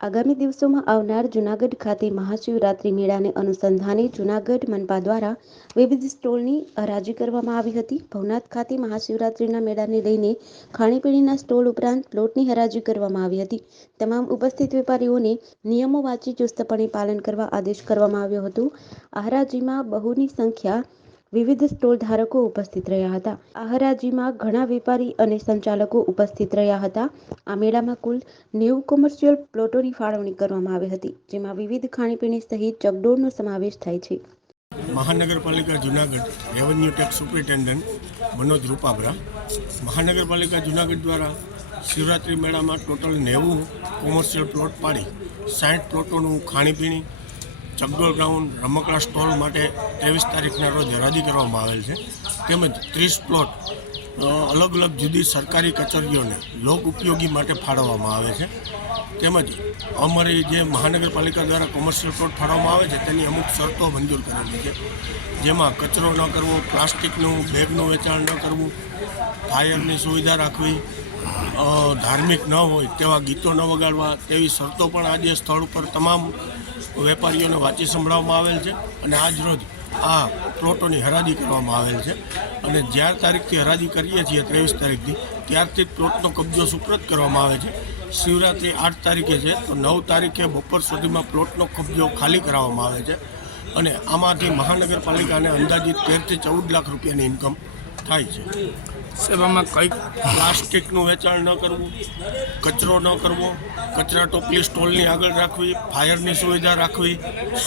આગામી દિવસોમાં આવનાર જૂનાગઢ ખાતે મહાશિવરાત્રિ મેળાને અનુસંધાને જૂનાગઢ મનપા દ્વારા વિવિધ સ્ટોલની હરાજી કરવામાં આવી હતી. ભવનાથ ખાતે મહાશિવરાત્રિના મેળાને લઈને ખાણીપીણીના સ્ટોલ ઉપરાંત પ્લોટની હરાજી કરવામાં આવી હતી. તમામ ઉપસ્થિત વેપારીઓને નિયમો વાંચી ચુસ્તપણે પાલન કરવા આદેશ કરવામાં આવ્યો હતો. આ હરાજીમાં બહુની સંખ્યા વિવિધ સ્ટોલ ધારકો ઉપસ્થિત રહ્યા હતા. આ હરાજીમાં ઘણા વેપારી અને સંચાલકો ઉપસ્થિત રહ્યા હતા. આ મેળામાં કુલ નેવું કોમર્શિયલ પ્લોટોની ફાળવણી કરવામાં આવી હતી, જેમાં વિવિધ ખાણીપીણી સહિત ચકડોળનો સમાવેશ થાય છે. મહાનગરપાલિકા Junagadh revenue tax superintendent Manoj Rupabhara, મહાનગરપાલિકા જુનાગઢ દ્વારા શિવરાત્રિ મેળામાં ટોટલ નેવું કોમર્શિયલ પ્લોટ પાડી સાઠ પ્લોટોનું ખાણીપીણી ચકડોળ ગ્રાઉન્ડ રમકડા સ્ટોલ માટે ત્રેવીસ તારીખના રોજ હરાજી કરવામાં આવેલ છે. તેમજ ત્રીસ પ્લોટ અલગ અલગ જુદી સરકારી કચેરીઓને લોક ઉપયોગી માટે ફાળવવામાં આવે છે. તેમજ અમારી જે મહાનગરપાલિકા દ્વારા કોમર્શિયલ પ્લોટ ફાળવવામાં આવે છે, તેની અમુક શરતો મંજૂર કરેલી છે. જેમાં કચરો ન કરવો, પ્લાસ્ટિકનું, બેગનું વેચાણ ન કરવું, ફાયરની સુવિધા રાખવી ધાર્મિક ન હોય તેવા ગીતો ન વગાડવા તેવી શરતો પણ આજે સ્થળ ઉપર તમામ વેપારીઓને વાંચી સંભળાવવામાં આવેલ છે અને આજરોજ આ પ્લોટોની હરાજી કરવામાં આવેલ છે. અને જ્યાર તારીખથી હરાજી કરીએ છીએ ત્રેવીસ તારીખથી, ત્યારથી પ્લોટનો કબજો સુપ્રત કરવામાં આવે છે. શિવરાત્રિ આઠ તારીખે છે, તો નવ તારીખે બપોર સુધીમાં પ્લોટનો કબજો ખાલી કરાવવામાં આવે છે. અને આમાંથી મહાનગરપાલિકાને અંદાજિત તેરથી ચૌદ લાખ રૂપિયાની ઇન્કમ થાય છે. સેવામાં કંઈક પ્લાસ્ટિકનું વેચાણ ન કરવું કચરો ન કરવો કચરા ટોપલી સ્ટોલની આગળ રાખવી ફાયરની સુવિધા રાખવી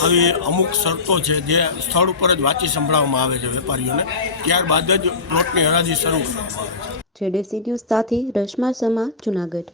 આવી અમુક શરતો છે જે સ્થળ ઉપર જ વાંચી સંભળાવવામાં આવે છે વેપારીઓને. ત્યારબાદ જ પ્લોટની હરાજી શરૂ કરવામાં આવે છે. જેડેસી ન્યૂઝ સાથે રશ્મા સમા જૂનાગઢ.